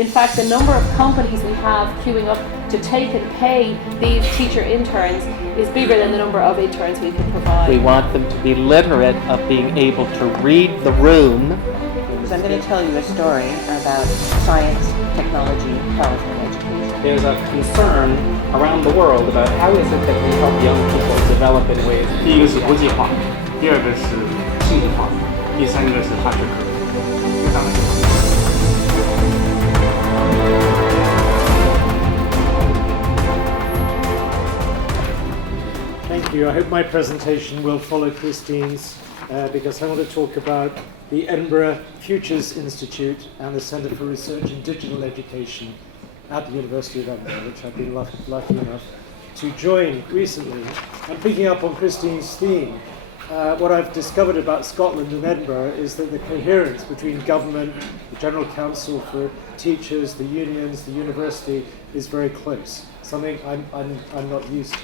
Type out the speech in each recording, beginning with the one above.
In fact, the number of companies we have queuing up to take and pay these teacher interns is bigger than the number of interns we can provide. We want them to be literate of being able to read the room. So I'm going to tell you a story about science, technology, health, and education. There's a concern around the world about how is it that we help young people develop in ways. 第一个是国际化，第二个是数字化，第三个是大学科。当然。Thank you. I hope my presentation will follow Christine's because I want to talk about the Edinburgh Futures Institute and the Centre for Research in Digital Education at the University of Edinburgh, which I've been lucky enough to join recently. And picking up on Christine's theme, what I've discovered about Scotland and Edinburgh is that the coherence between government, the General Council for Teachers, the unions, the university is very close, something I'm not used to.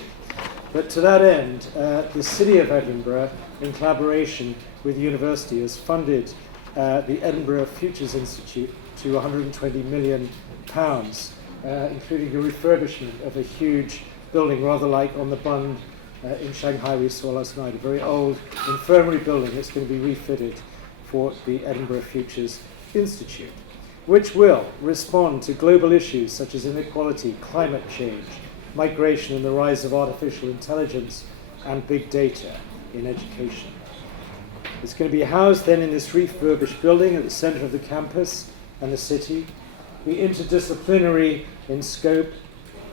But to that end, the City of Edinburgh, in collaboration with the university, has funded the Edinburgh Futures Institute to £120 million, including the refurbishment of a huge building, rather like on the Bund in Shanghai we saw last night, a very old infirmary building that's going to be refitted for the Edinburgh Futures Institute, which will respond to global issues such as inequality, climate change, migration and the rise of artificial intelligence and big data in education. It's going to be housed then in this refurbished building at the centre of the campus and the city, be interdisciplinary in scope,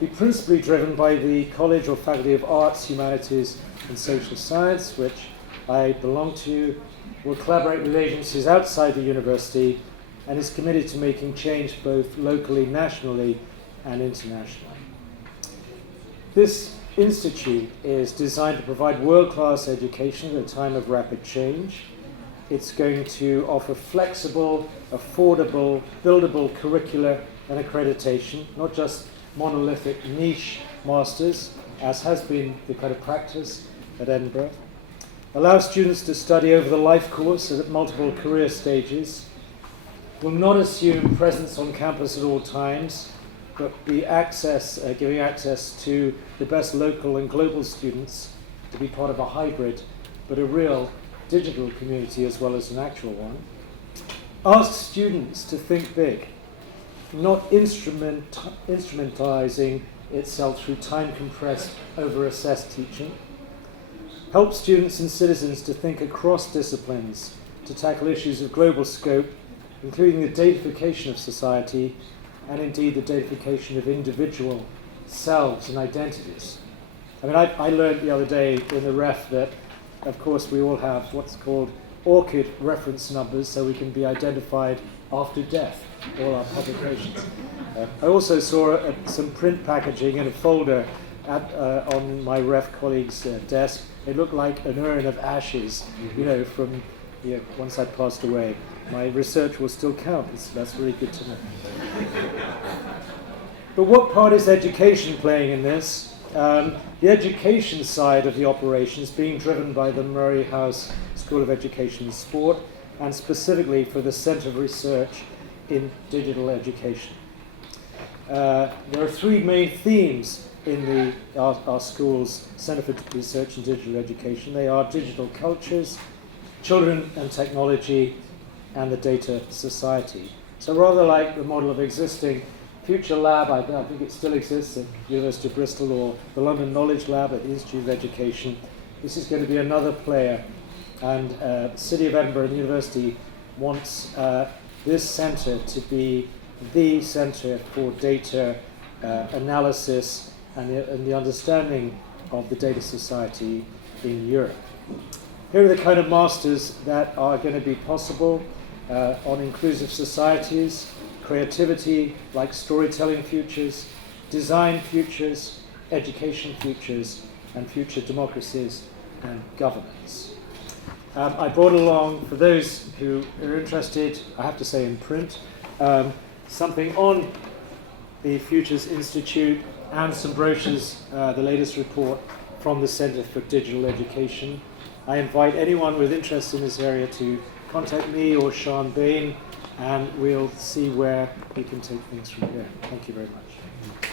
be principally driven by the College or Faculty of Arts, Humanities and Social Science, which I belong to, will collaborate with agencies outside the university and is committed to making change both locally, nationally and internationally. This institute is designed to provide world-class education at a time of rapid change. It's going to offer flexible, affordable, buildable curricula and accreditation, not just monolithic niche masters, as has been the kind of practice at Edinburgh. Allow students to study over the life course at multiple career stages. Will not assume presence on campus at all times, but be giving access to the best local and global students to be part of a hybrid, but a real digital community as well as an actual one. Ask students to think big, not instrumentalizing itself through time-compressed, over-assessed teaching. Help students and citizens to think across disciplines, to tackle issues of global scope, including the datafication of society, and indeed the datafication of individual selves and identities. I mean, I learned the other day in the ref that, of course, we all have what's called ORCID reference numbers, so we can be identified after death, all our publications. I also saw some print packaging in a folder on my ref colleague's desk. It looked like an urn of ashes, from once I passed away. My research will still count. That's really good to know. But what part is education playing in this? The education side of the operation is being driven by the Murray House School of Education and Sport, and specifically for the Centre of Research in Digital Education. There are three main themes in our school's Centre for Research in Digital Education. They are digital cultures, children and technology, and the data society. So rather like the model of existing Future Lab, I think it still exists at the University of Bristol, or the London Knowledge Lab at the Institute of Education, this is going to be another player. And the City of Edinburgh and the University wants this centre to be the centre for data analysis and the understanding of the data society in Europe. Here are the kind of masters that are going to be possible on inclusive societies, creativity like storytelling futures, design futures, education futures, and future democracies and governance. I brought along, for those who are interested, I have to say in print, something on the Futures Institute and some brochures, the latest report from the Centre for Digital Education. I invite anyone with interest in this area to contact me or Sean Bain and we'll see where we can take things from here. Thank you very much.